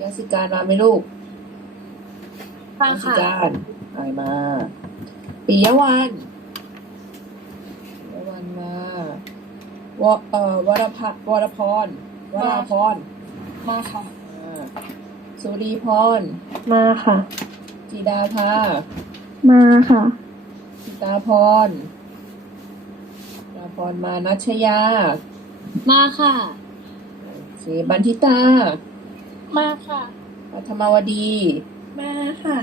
ยาสิการมาไหมลูกมาราชค่ะการไปมาปิยวันปิยวันมาวเอ่อวรพวรพรวราพรมาค่ะ อ่าสุรีพรมาค่ะจีดาภามาค่ะ จิตาพรจิตาพรมานัชยามาค่ะเสบันทิตา มาค่ะ ปัทมาวดี มาค่ะ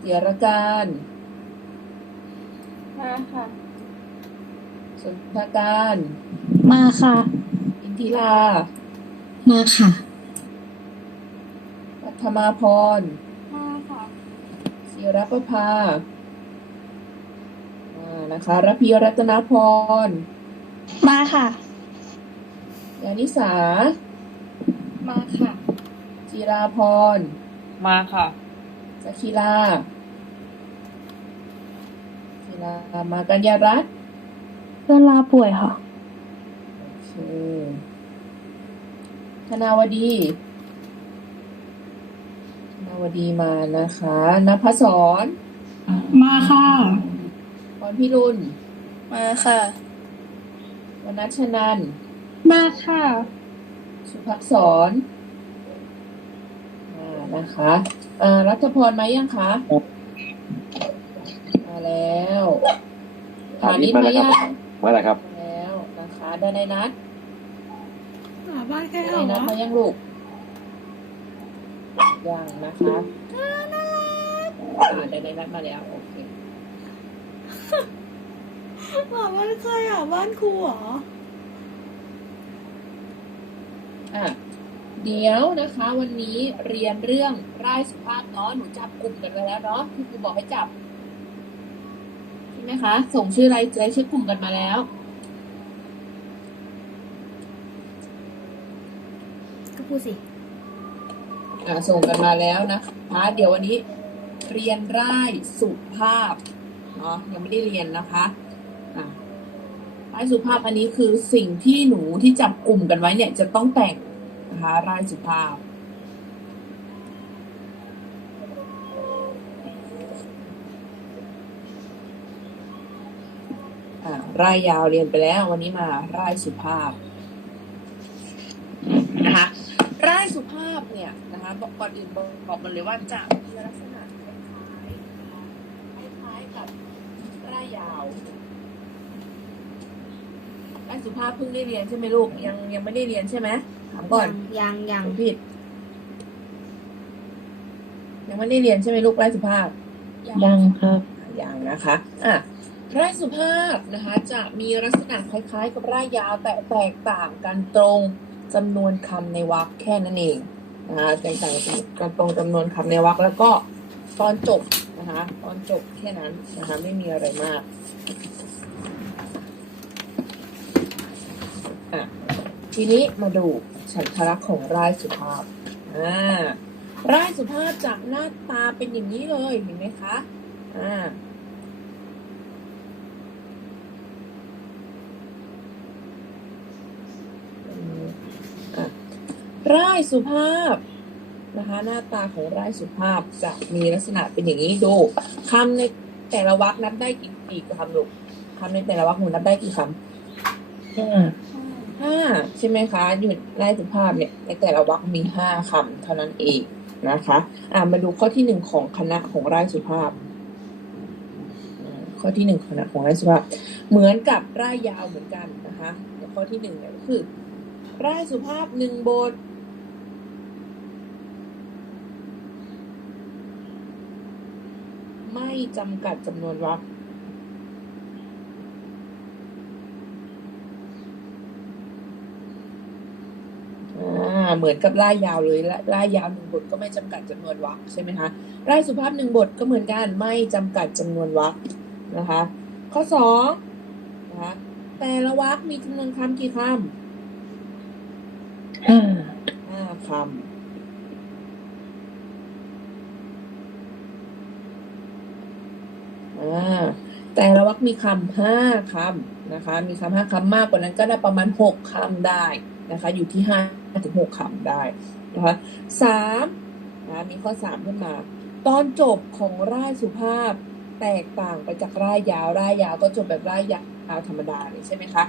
เจียรการมาค่ะ สุนทรการ มาค่ะ อินทิรามาค่ะปัทมาพร มาค่ะศิรประภาอ่านะคะรพีรัตนพร มาค่ะยานิสา มาค่ะ จีราพร มาค่ะสกคิลากีฬามากัญญารัตน์เพื่อนลาป่วยค่ะโอเคธนาวดีธนาวดีมานะคะนภศรมาค่ะพรพิรุณมาค่ะวนัชนันท์มาค่ะ สุภักษรอ่า นะคะอ่ารัฐพรมายังคะมาแล้วฐานิชมายังเมื่อไหร่ครับมาแล้วนะคะดานายนัทหาบ้านแค่ดานายนัทมายังลูกยังนะคะอ่าดานายนัทมาแล้วโอเคหาบ้านใครอะบ้านครูเหรออะ เดี๋ยวนะคะวันนี้เรียนเรื่องร่ายสุภาพเนาะหนูจับกลุ่มกันไปแล้วเนาะที่ครูบอกให้จับใช่ไหมคะ ส่งชื่อรายรายชื่อกลุ่มกันมาแล้วก็พูดสิอ่าส่งกันมาแล้วนะคะเดี๋ยววันนี้เรียนร่ายสุภาพเนาะยังไม่ได้เรียนนะคะอ่าร่ายสุภาพอันนี้คือสิ่งที่หนูที่จับกลุ่มกันไว้เนี่ยจะต้องแต่ง นะคะรายสุภาพอ่าร่ายยาวเรียนไปแล้ว วันนี้มารายสุภาพนะคะรายสุภาพเนี่ยนะคะบอกก่อนอื่นบอกบอกมันเลยว่าจะมีลักษณะคล้ายๆคะคล้ายๆกับรายยาวรายสุภาพเพิ่งได้เรียนใช่ไหมลูกยังยังไม่ได้เรียนใช่ไหม ถามก่อนยังยังถูกผิด ยังไม่ได้เรียนใช่ไหมลูกร่ายสุภาพยังครับ อย่างนะคะอะร่ายสุภาพนะคะ จะมีลักษณะคล้ายๆ กับร่ายยาวแต่แตกต่างกันตรงจำนวนคำในวรรคแค่นั้นเองนะคะแตกต่างกันตรงจำนวนคำในวรรคแล้วก็ตอนจบนะคะตอนจบแค่นั้นนะคะไม่มีอะไรมากอะทีนี้มาดู ฉันทลักษณ์ของรายสุภาพอ่ารายสุภาพจากหน้าตาเป็นอย่างนี้เลยเห็นไหมคะอ่าร่ายสุภาพนะคะหน้าตาของร่ายสุภาพจะมีลักษณะเป็นอย่างนี้ดูคำในแต่ละวรรคนับได้กี่กี่คำลูกคำในแต่ละวรรคหนูนับได้กี่คำห้า ห้าใช่ไหมคะอยู่ร่สุภาพเนี่ยในแต่ละวรรคมีห้าคำเท่านั้นเองนะคะอ่ามาดูข้อที่หนึ่งของคณะของไร่สุภาพ ข้อที่หนึ่งคณะของไร่สุภาพ เหมือนกับไร่ยาวเหมือนกันนะคะข้อที่หนึ่งเนี่ยก็คือไร่สุภาพหนึ่งบทไม่จำกัดจำนวนวรรค เหมือนกับร่ายยาวเลยละร่ายยาวหนึ่งบทก็ไม่จำกัดจำนวนวรรคใช่ไหมคะร่ายสุภาพหนึ่งบทก็เหมือนกันไม่จำกัดจำนวนวรรคนะคะ ข้อสองนะคะแต่ละวรรคมีจำนวนคำกี่คำห้าห้าคำอ่าแต่ละวรรคมีคำห้าคำนะคะ มีคำห้าคำมากกว่านั้นก็ได้ประมาณหกคำได้นะคะ อยู่ที่ห้า ถึงหกคำได้นะคะสามนะมีข้อสามขึ้นมา ตอนจบของร่ายสุภาพแตกต่างไปจากร่ายยาวร่ายยาวก็จบแบบร่ายยาวธรรมดาเลยใช่ไหมคะ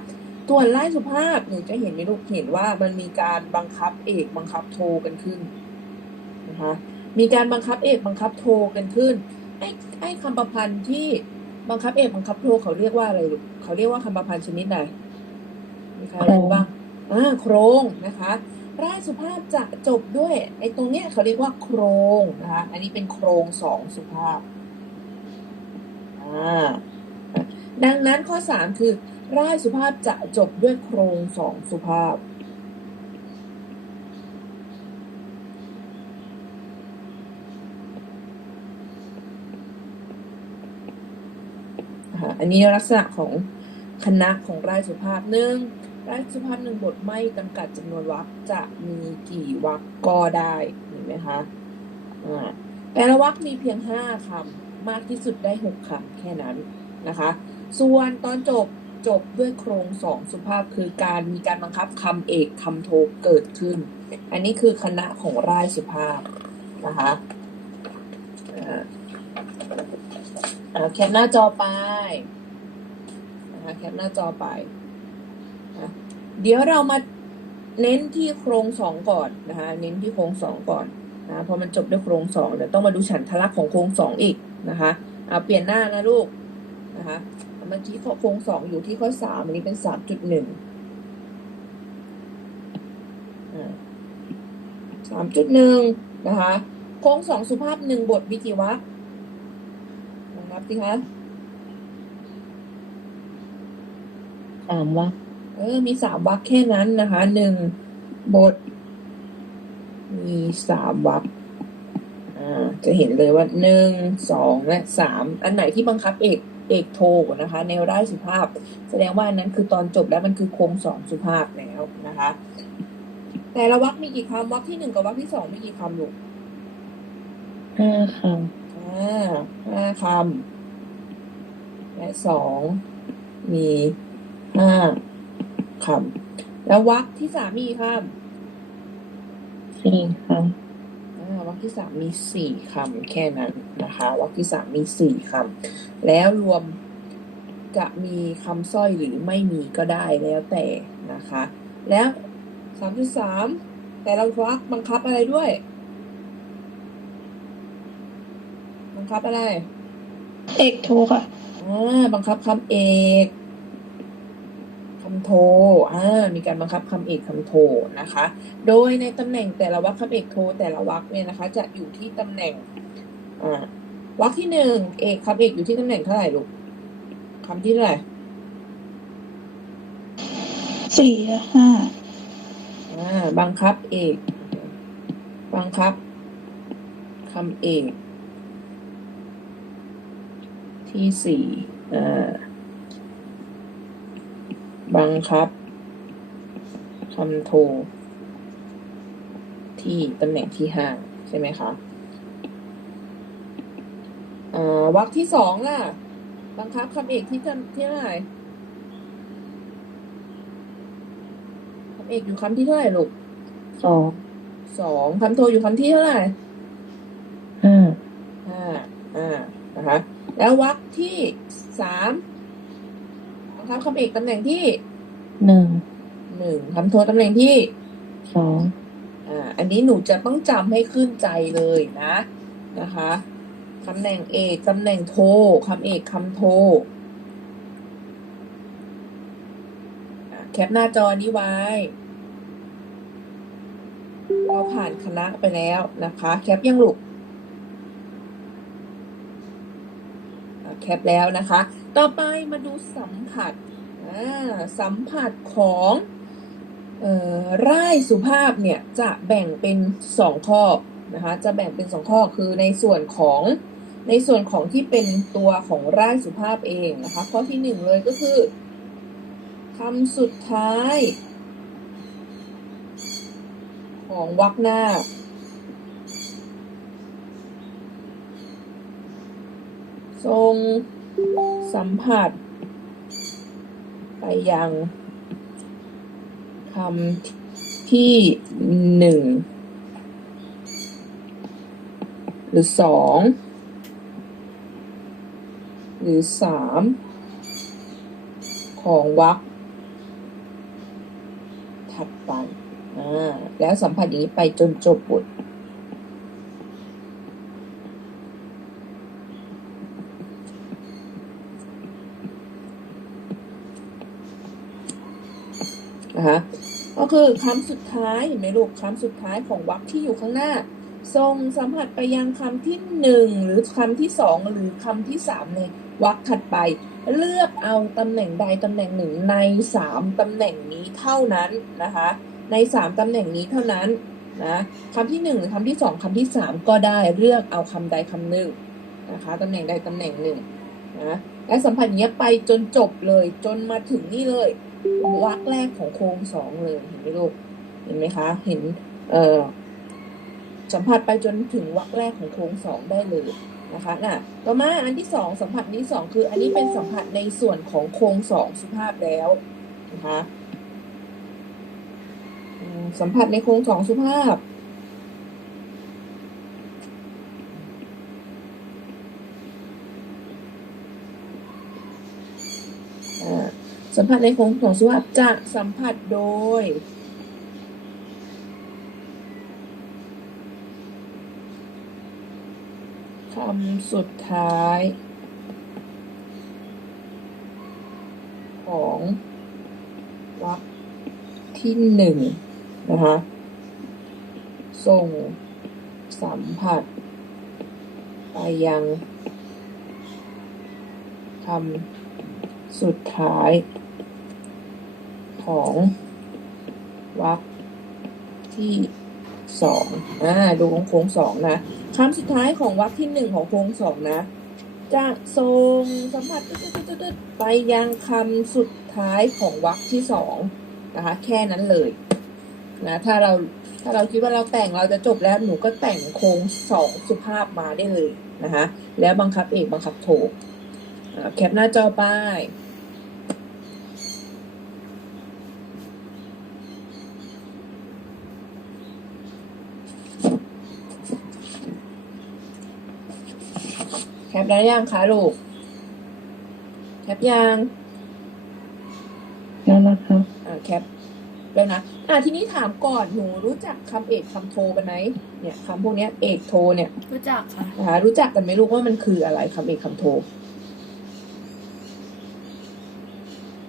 ส่วนร่ายสุภาพหนูจะเห็นไหมลูกเห็นว่ามันมีการบังคับเอกบังคับโทกันขึ้นนะคะมีการบังคับเอกบังคับโทกันขึ้นไอ้ไอ้คำประพันธ์ที่บังคับเอกบังคับโทเขาเรียกว่าอะไรลูกเขาเรียกว่าคำประพันธ์ชนิดไหนมีใครรู้บ้าง โครงนะคะร่ายสุภาพจะจบด้วยไอ้ตรงเนี้ยเขาเรียกว่าโครงนะคะอันนี้เป็นโครงสองสุภาพอ่าดังนั้นข้อสามคือร่ายสุภาพจะจบด้วยโครงสองสุภาพอันนี้ลักษณะของคณะของรายสุภาพหนึ่ง รายสุภาพหนึ่งบทไม่จำกัดจำนวนวรรคจะมีกี่วรรคก็ได้เห็นไหมคะอ่าแต่ละวรรคมีเพียงห้าคำมากที่สุดได้หกคำแค่นั้นนะคะ ส่วนตอนจบจบด้วยโครงสองสุภาพคือการมีการบังคับคำเอกคำโทเกิดขึ้น อันนี้คือคณะของรายสุภาพนะคะอ่าแคปหน้าจอไปนะคะแคปหน้าจอไป เดี๋ยวเรามาเน้นที่โครงสองก่อนนะคะ เน้นที่โครงสองก่อนนะพราะมันจบด้วยโครงสองเดี๋ยวต้องมาดูฉันทลักษณ์ของโครงสองอีกนะคะเอาเปลี่ยนหน้านะลูกนะคะเมื่อกี้ข้อโครงสองอยู่ที่ข้อสามอันนี้เป็นสามจุดหนึ่งสามจุดหนึ่งนะคะ โครงสองสุภาพหนึ่งบทมีกี่วรรคลองนับสิคะสามวรรค ออมีสามวรรคแค่นั้นนะคะหนึ่งบท มีสามวรรคอ่าจะเห็นเลยว่าหนึ่งสองและสามอันไหนที่บังคับเอกเอกโทนะคะ ในร่ายสุภาพ แสดงว่าอันนั้นคือตอนจบแล้วมันคือโครงสองสุภาพแล้วนะคะ แต่ละวรรคมีกี่คำวรรคที่หนึ่งกับวรรคที่สองมีกี่คำลูกห้าคอ่าห้าคำและสองมีห้า คำแล้ววรรคที่สามมีกี่คำสี่คำอ่าวรรคที่สามมีสี่คำแค่นั้นนะคะวรรคที่สามมีสี่คำแล้วรวมจะมีคำสร้อยหรือไม่มีก็ได้แล้วแต่นะคะ แล้วสามจุดสามแต่ละวรรคบังคับอะไรด้วย บังคับอะไรำเอกโทค่ะอ่าบังคับคำเอกคำโทอ่ามีการบังคับคำเอกคำโทนะคะ โดยในตำแหน่งแต่ละวรรคคำเอกโทแต่ละวรรคเนี่ยนะคะ จะอยู่ที่ตำแหน่งอ่าวรรคที่หนึ่งเอกคำเอกอยู่ที่ตำแหน่งเท่าไหร่ลูกคำที่เท่าไหร่สี่ห้าอ่าบังคับเอก บังคับคำเอก ที่สี่อ่า บังคับคำโทที่ตำแหน่งที่ห้าใช่ไหมคะอ่าวรรคที่สองล่ะ บังคับคำเอกที่ตำที่เท่าไหร่คำเอกอยู่คำที่เท่าไหร่ลูกสองสองคำโทอยู่คำที่เท่าไหร่ห้าห้าอ่านะคะ แล้ววรรคที่สาม บังคับคำเอกตำแหน่งที่หนึ่งหนึ่งคำโทตำแหน่งที่สองอ่าอันนี้หนูจะต้องจำให้ขึ้นใจเลยนะนะคะตำแหน่งเอกตำแหน่งโทคำเอกคำโทอะแคปหน้าจอนี้ไว้ เราผ่านคณะไปแล้วนะคะ แคปยังลูกอะแคปแล้วนะคะ ต่อไปมาดูสัมผัสอ่าสัมผัสของออร่ายสุภาพเนี่ยจะแบ่งเป็นสองข้อนะคะจะแบ่งเป็นสองข้อคือในส่วนของในส่วนของที่เป็นตัวของร่ายสุภาพเองนะคะข้อที่หนึ่งเลยก็คือคำสุดท้าย ของวรรคหน้าทรง สัมผัส ไปยังคำที่หนึ่งหรือสองหรือสามของวรรคถัดไปอ่าแล้วสัมผัสอย่างนี้ไปจนจบบท นะคะก็คือคำสุดท้ายเห็นไหมลูกคำสุดท้ายของวรรคที่อยู่ข้างหน้าส่งสัมผัสไปยังคำที่หนึ่งหรือคำที่สองหรือคำที่สามในวรรคถัดไป เลือกเอาตำแหน่งใดตำแหน่งหนึ่งในสามตำแหน่งนี้เท่านั้นนะคะ ในสามตำแหน่งนี้เท่านั้นนะคำที่หนึ่งหรือคำที่สองคำที่สามก็ได้เลือกเอาคำใดคำหนึ่งนะคะตำแหน่งใดตำแหน่งหนึ่งนะและสัมผัสเนี้ยไปจนจบเลยจนมาถึงนี่เลย วักแรกของโครงสองเลยเห็นไหมลูกเห็นไหมคะ เห็นเอ่อสัมผัสไปจนถึงวักแรกของโครงสองได้เลยนะคะน่ะต่อมาอันที่สองสัมผัสที่สองคือ อันนี้เป็นสัมผัสในส่วนของโครงสองสุภาพแล้วนะคะสัมผัสในโครงสองสุภาพ อ่า สัมผัสในโครงของสุภาพจะสัมผัสโดย คำสุดท้าย ของวรรคที่หนึ่งนะคะส่งสัมผัส ไปยังคำสุดท้าย ของวรรคที่สองอ่าดูของโค้งสองนะคำสุดท้ายของวรรคที่หนึ่งของโค้งสองนะ จะส่งสัมผัสไปยังคำสุดท้ายของวรรคที่สองนะคะ แค่นั้นเลยนะถ้าเราถ้าเราคิดว่าเราแต่งเราจะจบแล้วหนูก็แต่งโค้งสองสุภาพมาได้เลยนะคะ แล้วบังคับเอกบังคับโทแคปหน้าจอไป แคปได้ยังคะลูกแคปยังแล้วนะครับอ่าแคปแล้วนะอ่าทีนี้ถามก่อนหนูรู้จักคำเอกคำโทกันไหมเนี่ยคำพวกเนี้ยเอกโทเนี่ย รู้จักค่ะนะคะรู้จักกันไหมลูกว่ามันคืออะไรคำเอกคำโท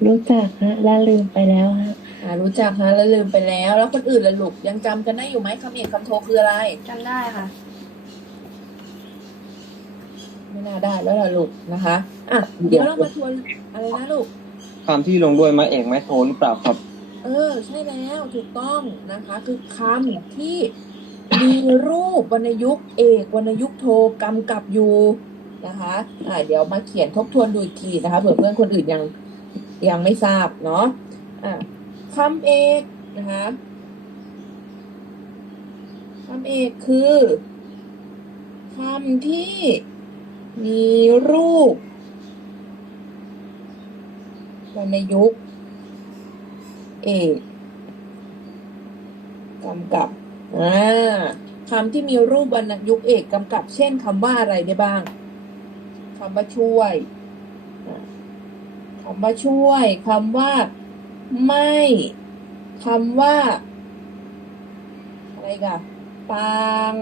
รู้จักฮะและลืมไปแล้วฮะอ่ารู้จักฮะแล้วลืมไปแล้ว แล้วคนอื่นละลูกยังจำกันได้อยู่ไหมคำเอกคำโทคืออะไรจำได้ค่ะ ไม่น่าได้แล้วล่ะลูกนะคะอะเดี๋ยวเรามาทวนอะไรนะลูกคำที่ลงด้วยไม้เอกไม้โทหรือเปล่าครับ เออ ใช่แล้วถูกต้องนะคะ คือคำที่มีรูปวรรณยุกต์เอกวรรณยุกต์โทกำกับอยู่นะคะอ่าเดี๋ยวมาเขียนทบทวนดูอีกทีนะคะเผื่อเพื่อนคนอื่นยังยังไม่ทราบเนาะอะคำเอกนะคะคำเอกคือคำที่ มีรูปวรรณยุกต์เอกกำกับอ่าคำที่มีรูปวรรณยุกต์เอกกำกับ เช่นคำว่าอะไรได้บ้างคำว่าช่วยคำว่าช่วยคำว่า ไม่คำว่า อะไรกันปาง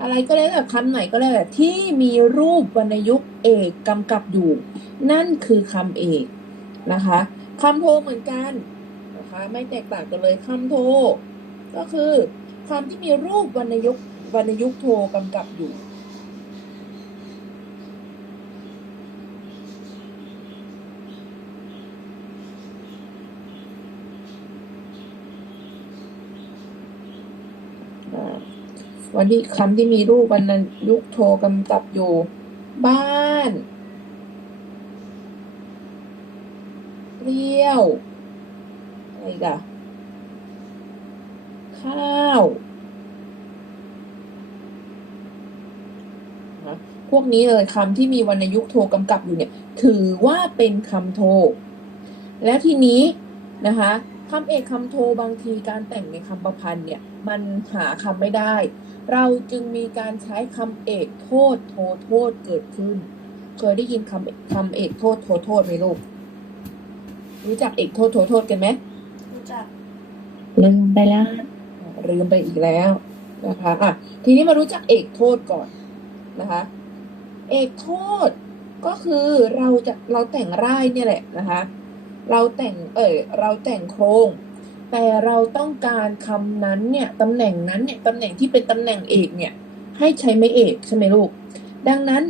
อะไรก็แล้วแต่คำไหนก็แล้วแต่ที่มีรูปวรรณยุกต์เอกกำกับอยู่ นั่นคือคำเอกนะคะคำโทเหมือนกันนะคะไม่แตกต่างกันเลยคำโท ก็คือคำที่มีรูปวรรณยุกต์วรรณยุกต์โทกำกับอยู่ วันที่คำที่มีรูปวรรณยุกโทรกำกับอยู่ บ้านเปรี้ยวอะไรกันข้าวพวกนี้เลยคำที่มีวรรณยุกต์โทกำกับอยู่เนี่ย ถือว่าเป็นคำโทแล้วทีนี้นะคะ คำเอกคำโทบางทีการแต่งในคำประพันธ์เนี่ยมันหาคำไม่ได้ เราจึงมีการใช้คำเอกโทษโทโทษเกิดขึ้น เคยได้ยินคำคำเอกโทษโทโทษไหมลูกรู้จักเอกโทษโทโทษกันไหมรู้จักลืมไปแล้วฮะลืมไปอีกแล้วนะคะอะทีนี้มารู้จักเอกโทษก่อนนะคะ เอกโทษก็คือเราจะเราแต่งร่ายเนี่ยแหละนะคะ เราแต่งเออเราแต่งโครง แต่เราต้องการคำนั้นเนี่ยตำแหน่งนั้นเนี่ยตำแหน่งที่เป็นตำแหน่งเอกเนี่ยให้ใช้ไม่เอกใช่ไหมลูก ดังนั้น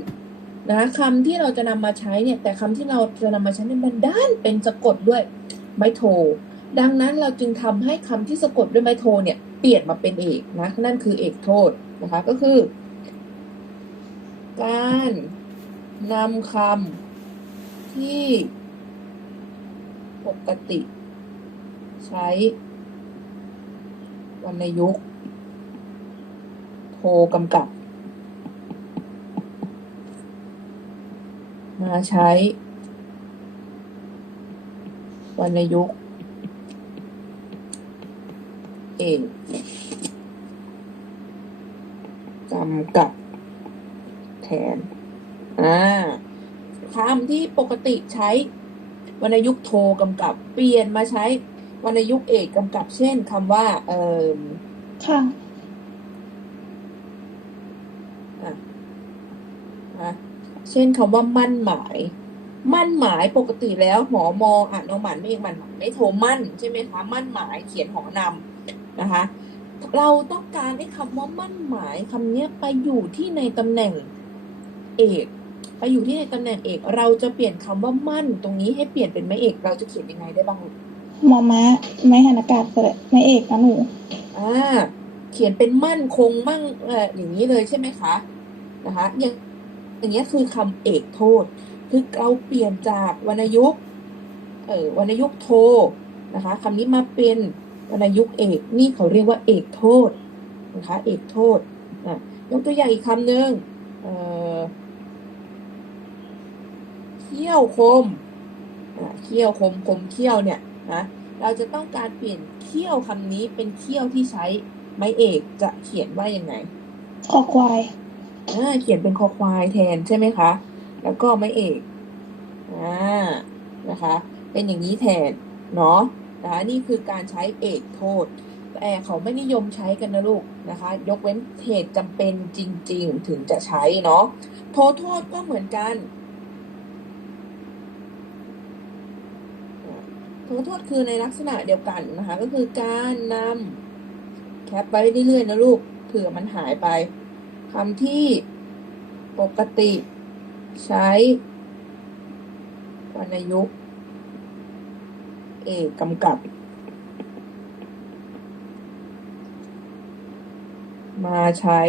นะคำที่เราจะนำมาใช้เนี่ยแต่คำที่เราจะนำมาใช้เนี่ยมันด้านเป็นสะกดด้วยไม้โท ดังนั้นเราจึงทำให้คำที่สะกดด้วยไม้โทเนี่ยเปลี่ยนมาเป็นเอกนะนั่นคือเอกโทษนะคะก็คือ การนำคำที่ ปกติ ใช้ วรรณยุกต์โทกำกับ มาใช้ วรรณยุกต์เองกำกับแทน อ่าคำที่ปกติใช้ วรรณยุกต์โทกำกับ เปลี่ยนมาใช้วรรณยุกต์เอกกำกับ เช่นคำว่า เอ่อค่ะอะนะเช่นคำว่ามั่นหมาย มั่นหมายปกติแล้วหอมออ่านเอาหมันไม่เอกมันหมายไม่โทมั่นใช่ไหมคะมั่นหมายเขียนหอนำนะคะ เราต้องการให้คำว่ามั่นหมายคำเนี้ยไปอยู่ที่ในตำแหน่งเอก ไปอยู่ที่ในตำแหน่งเอก เราจะเปลี่ยนคำว่ามั่น ตรงนี้ให้เปลี่ยนเป็นไม่เอก เราจะเขียนยังไงได้บ้างมอม้าไม่หันอากาศเลยไม่เอกนะหนูอ่าเขียนเป็นมั่นคงมั่งเอ่ออย่างนี้เลยใช่ไหมคะนะคะอย่างอย่างเงี้ยคือคำเอกโทษ คือเราเปลี่ยนจากวรรณยุกต์เออวรรณยุกต์โทนะคะคำนี้มาเป็นวรรณยุกต์เอกนี่เขาเรียกว่าเอกโทษนะคะเอกโทษอะยกตัวอย่างอีกคำหนึ่งเอ่อ เขี้ยวคมอะเขี้ยวคมคมเขี้ยวเนี่ยนะเราจะต้องการเปลี่ยนเขี้ยวคำนี้เป็นเขี้ยวที่ใช้ไม้เอกจะเขียนว่ายังไงคอควายอ่าเขียนเป็นคอควายแทนใช่ไหมคะ แล้วก็ไม่เอกอ่านะคะ เป็นอย่างนี้แทนเนาะนะคะนี่คือการใช้เอกโทษ แต่เขาไม่นิยมใช้กันนะลูกนะคะ ยกเว้นเหตุจำเป็นจริง ๆ ถึงจะใช้เนาะโทษโทษก็เหมือนกัน โทษโทษคือในลักษณะเดียวกันนะคะ ก็คือการนำแคปไว้เรื่อยๆนะลูกเผื่อมันหายไปคำที่ปกติใช้วรรณยุกต์เอกกำกับ มาใช้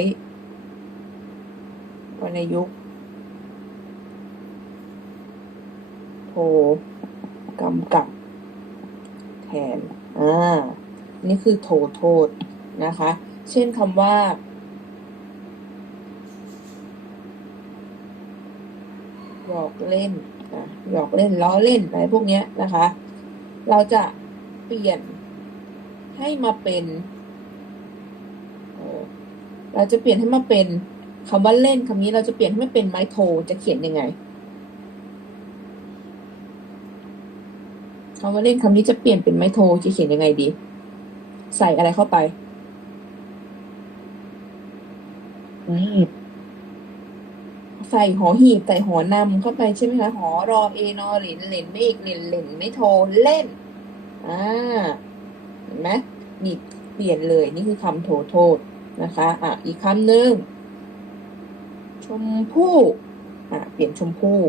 วรรณยุกต์โทกำกับ แทนอ่านี่คือโทโทษนะคะ เช่นคำว่า หยอกเล่นอะหยอกเล่นล้อเล่นอะไรพวกเนี้ยนะคะ เราจะเปลี่ยนให้มาเป็นเอ่อเราจะเปลี่ยนให้มาเป็นคำว่าเล่นคำนี้เราจะเปลี่ยนให้มันเป็นไม้โทจะเขียนยังไง คำว่าเล่นคำนี้จะเปลี่ยนเป็นไม้โทจะเขียนยังไงดี ใส่อะไรเข้าไปใส่หอหีบใส่หอนำเข้าไปใช่ไหมคะหอรอเอนอเหลนเหลนไม่เอกเหลนเหลนไม่โทเล่นอ่าเห็นไหมนี่เปลี่ยนเลยนี่คือคำโทโทษนะคะ อะอีกคำหนึ่งชมพู่อะเปลี่ยนชมพู่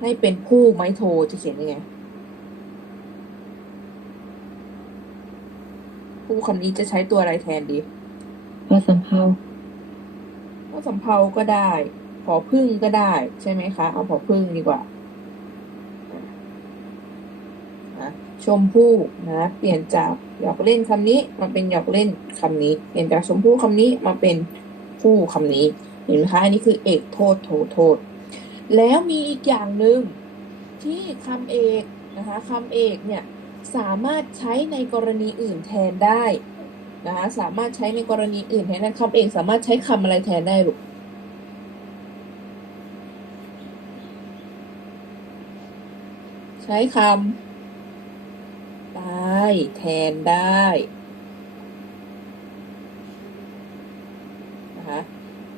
ให้เป็นผู้ไม้โทจะเขียนยังไง ผู้คำนี้จะใช้ตัวอะไรแทนดีพอสำเภาก็สำเภาก็ได้ผอพึ่งก็ได้ ใช่ไหมคะ เอาผอพึ่งดีกว่านะชมพู่นะเปลี่ยนจากหยอกเล่นคำนี้มาเป็นหยอกเล่นคำนี้ เปลี่ยนจากชมพู่คำนี้มาเป็นผู้คำนี้เห็นไหมคะอันนี้คือเอกโทษโทโทษ แล้วมีอีกอย่างหนึ่งที่คำเอกนะคะคำเอกเนี่ย สามารถใช้ในกรณีอื่นแทนได้นะคะสามารถใช้ในกรณีอื่นแทนได้คำเอกสามารถใช้คำอะไรแทนได้ลูกใช้คำตายแทนได้นะคะ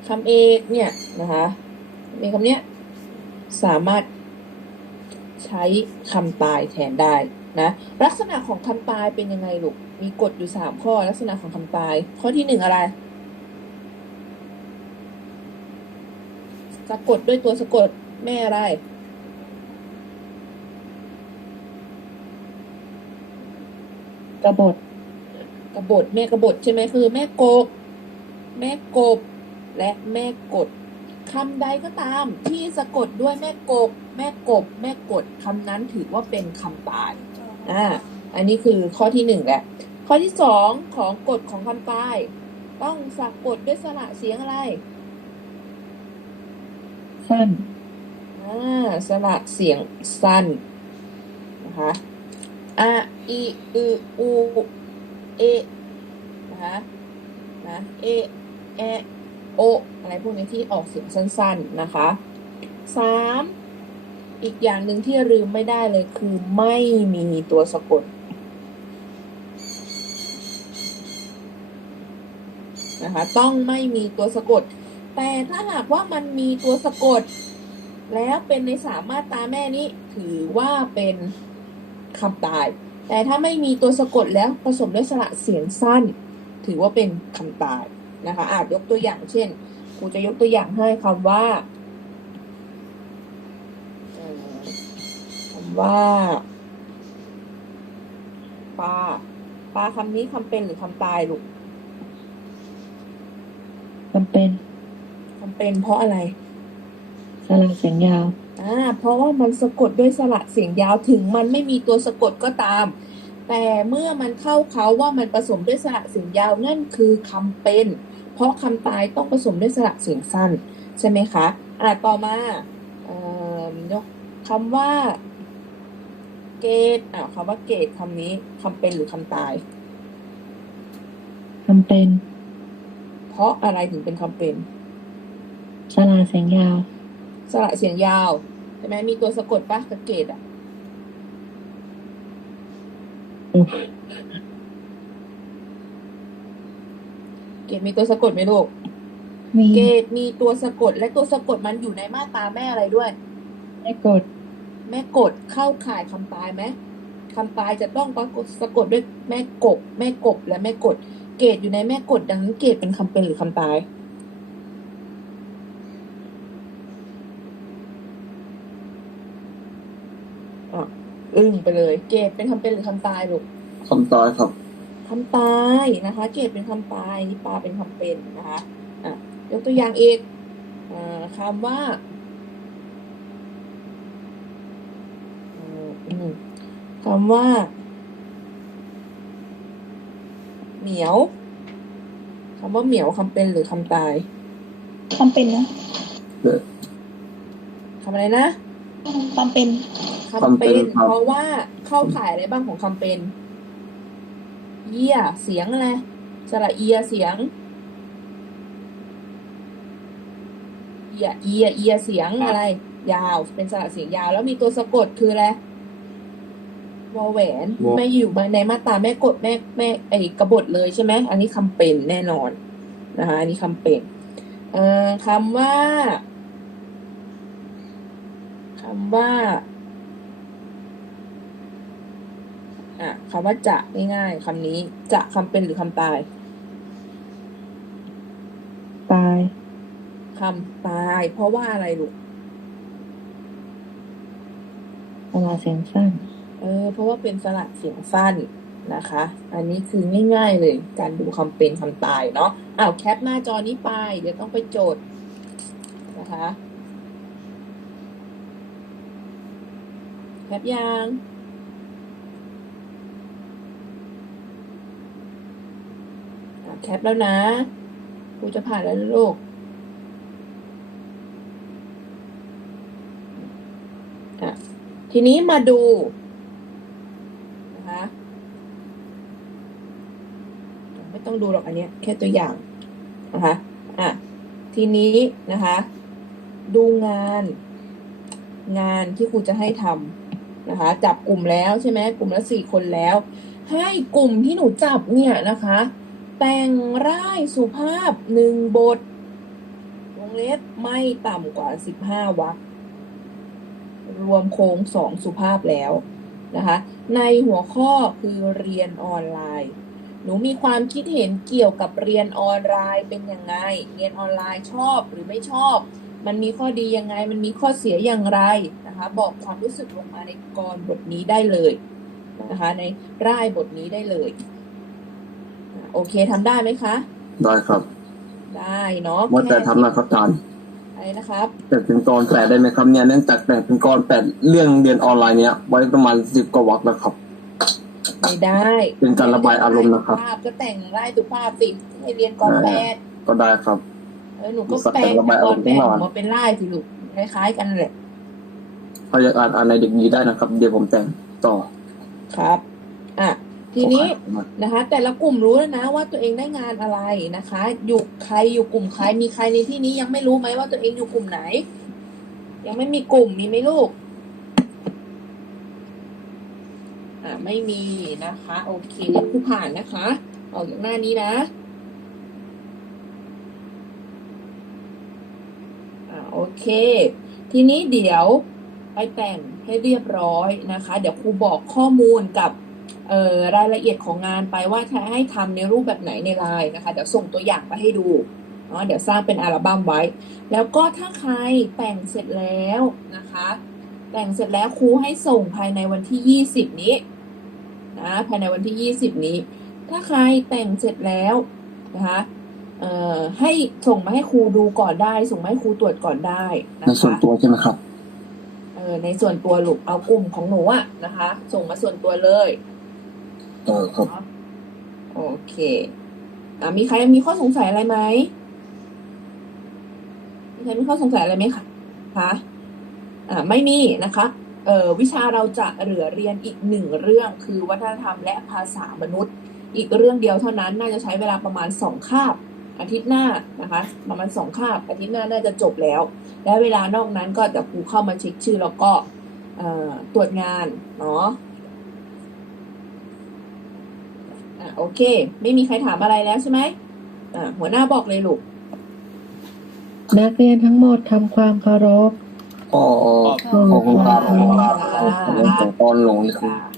คำเอกเนี่ยนะคะคำเอกคำเนี้ยสามารถใช้คำตายแทนได้ นะลักษณะของคำตายเป็นยังไงลูกมีกฎอยู่สามข้อ ลักษณะของคำตาย ข้อที่หนึ่งอะไรสะกดด้วยตัวสะกดแม่อะไรกบฏกบฏแม่กบฏใช่ไหมคือ แม่กบ แม่กบ และแม่กดคำใดก็ตามที่สะกดด้วยแม่กบ แม่กบ แม่กดคำนั้นถือว่าเป็นคำตาย อ่าอันนี้คือข้อที่หนึ่งแหละ ข้อที่สองของกฎของคำตายต้องสะกดด้วยสระเสียงอะไรสั้นอ่าสระเสียงสั้นนะคะอะอีอืออูเอนะคะนะเอแอโออะไรพวกนี้ที่ออกเสียงสั้น ๆนะคะสาม อีกอย่างหนึ่งที่ลืมไม่ได้เลยคือไม่มีตัวสะกดนะคะต้องไม่มีตัวสะกด แต่ถ้าหากว่ามันมีตัวสะกด แล้วเป็นในสามมาตราแม่นี้ถือว่าเป็นคำตาย แต่ถ้าไม่มีตัวสะกดแล้วผสมด้วยสระเสียงสั้น ถือว่าเป็นคำตายนะคะอาจยกตัวอย่างเช่นครูจะยกตัวอย่างให้คำว่าเอ่อคำ ว่าปลาปลาคำนี้คำเป็นหรือคำตายลูกจำเป็นคำเป็นเพราะอะไร สระเสียงยาว อ่า เพราะว่ามันสะกดด้วยสระเสียงยาวถึงมันไม่มีตัวสะกดก็ตาม แต่เมื่อมันเข้าเขาว่ามันผสมด้วยสระเสียงยาวนั่นคือคำเป็น เพราะคำตายต้องผสมด้วยสระเสียงสั้น ใช่ไหมคะ อ่าต่อมาเอ่อยกคำว่า เกตอ่าคำว่าเกตคำนี้คำเป็นหรือคำตายจำเป็น เพราะอะไรถึงเป็นคำเป็น สระเสียงยาว สระเสียงยาวใช่ไหมมีตัวสะกดปะกับเกตอะอืมเกตมีตัวสะกดไหมลูกมีเกตมีตัวสะกดและตัวสะกดมันอยู่ในมาตราแม่อะไรด้วยไม่กด แม่กดเข้าข่ายคำตายไหมคำตายจะต้องปรากฏสะกดด้วยแม่กบ แม่กบและแม่กด เกตอยู่ในแม่กดดังนั้นเกตเป็นคำเป็นหรือคำตายอะอึ้งไปเลย เกตเป็นคำเป็นหรือคำตายลูกคำตายครับคำตายนะคะ เกตเป็นคำตายนี่ปลาเป็นคำเป็นนะคะอะยกตัวอย่างอีกอ่าคำว่าเอ่ออืม คำว่า เหมียวคำว่าเหมียวคำเป็นหรือคำตายคำเป็นนะคำอะไรนะคำเป็นคำเป็นคำเป็นครับเพราะว่าเข้าข่ายอะไรบ้างของคำเป็น เยี่ยเสียงอะไรสระเอียเสียงเอียเอียเอียเสียงอะไร ยาว เป็นสระเสียงยาว แล้วมีตัวสะกดคืออะไร วอแหวนวอไม่อยู่ในมาตราแม่กดแม่แม่ไอกระบทเลยใช่ไหมอันนี้คำเป็นแน่นอนนะคะอันนี้คำเป็นเอ่อคำว่าคำว่าอะคำว่าจะง่ายๆคำนี้จะคำเป็นหรือคำตายตายคำตาย เพราะว่าอะไรลูกสระเสียงสั้น เออเพราะว่าเป็นสระเสียงสั้นนะคะ อันนี้คือง่ายๆเลย การดูคำเป็นคำตายเนาะอ้าวแคปหน้าจอนี้ไป เดี๋ยวต้องไปโจทย์นะคะแคปยัง แคปแล้วนะครูจะผ่านแล้วลูกอะทีนี้มาดูนะคะ ต้องดูหรอกอันเนี้ยแค่ตัวอย่างนะคะอะทีนี้นะคะ ดูงาน งานที่ครูจะให้ทำนะคะ จับกลุ่มแล้วใช่ไหมกลุ่มละสี่คนแล้ว ให้กลุ่มที่หนูจับเนี่ยนะคะ แต่งร่ายสุภาพหนึ่งบทวงเล็บไม่ต่ำกว่าสิบห้าวรรครวมโค้งสองสุภาพแล้วนะคะ ในหัวข้อคือเรียนออนไลน์ หนูมีความคิดเห็นเกี่ยวกับเรียนออนไลน์เป็นยังไง เรียนออนไลน์ชอบหรือไม่ชอบ มันมีข้อดียังไง มันมีข้อเสียอย่างไรนะคะ บอกความรู้สึกลงมาในกรบทนี้ได้เลยนะคะ ในร่ายบทนี้ได้เลยอะโอเคทำได้ไหมคะ ได้ครับ ได้เนาะว่าแต่ค่ทำนะครับอาจารย์อะไรนะครับแต่งเป็นกรแปดได้ไหมครับเนี่ยเนื่องจากแต่งเป็นกรแปดเรื่องเรียนออนไลน์เนี้ยไว้ประมาณสิบกว่าวรรคแล้วครับ ไม่ได้เป็นการระบายอารมณ์นะครับภาพก็แต่งร่ายสุภาพสิให้เรียนกรแปดก็ได้ครับเออหนูก็สักแปลแต่งระบายกอารรมณ์แปแน่ดนอนมาเป็นร่ายสิลูกคล้ายๆกันแหละถ้าอยากอ่านอ่านในเด็กดีได้นะครับ เดี๋ยวผมแต่งต่อครับ อะทีนี้ขออ่านะคะ แต่ละกลุ่มรู้แล้วนะ ว่าตัวเองได้งานอะไรนะคะ อยู่ใครอยู่กลุ่มใครมีใครในที่นี้ยังไม่รู้ไหมว่าตัวเองอยู่กลุ่มไหน ยังไม่มีกลุ่มมีไหมลูก อ่า ไม่มีนะคะ โอเคงั้นครูผ่านนะคะ ออกจากหน้านี้นะอ่าโอเค ทีนี้เดี๋ยวไปแต่งให้เรียบร้อยนะคะ เดี๋ยวครูบอกข้อมูลกับรายละเอียดของงานไปว่าจะให้ทำในรูปแบบไหนในไลน์นะคะ เดี๋ยวส่งตัวอย่างไปให้ดูเนาะเดี๋ยวสร้างเป็นอัลบั้มไว้ แล้วก็ถ้าใครแต่งเสร็จแล้วนะคะ แต่งเสร็จแล้วครูให้ส่งภายในวันที่ยี่สิบนี้ นะภายในวันที่ยี่สิบนี้ ถ้าใครแต่งเสร็จแล้วนะคะเอ่อให้ส่งมาให้ครูดูก่อนได้ ส่งมาให้ครูตรวจก่อนได้นะคะในส่วนตัวใช่ไหมครับเออในส่วนตัวลูกเอากลุ่มของหนูอะนะคะ ส่งมาส่วนตัวเลยเออครับเนาะโอเคอะมีใครมีข้อสงสัยอะไรไหมมีใครมีข้อสงสัยอะไรไหมคะคะอ่าไม่มีนะคะเอ่อ วิชาเราจะเหลือเรียนอีกหนึ่งเรื่องคือวัฒนธรรมและภาษามนุษย์ อีกเรื่องเดียวเท่านั้นน่าจะใช้เวลาประมาณสองคาบอาทิตย์หน้านะคะประมาณสองคาบอาทิตย์หน้าน่าจะจบแล้ว และเวลานอกนั้นก็จะครูเข้ามาเช็คชื่อแล้วก็ตรวจงานเนาะอะโอเค ไม่มีใครถามอะไรแล้วใช่ไหมอะหัวหน้าบอกเลยลูกนักเรียนทั้งหมดทำความเคารพ อ๋อขอบคุณครับขอบคุณครับตอนหลงเลยครับค่ะ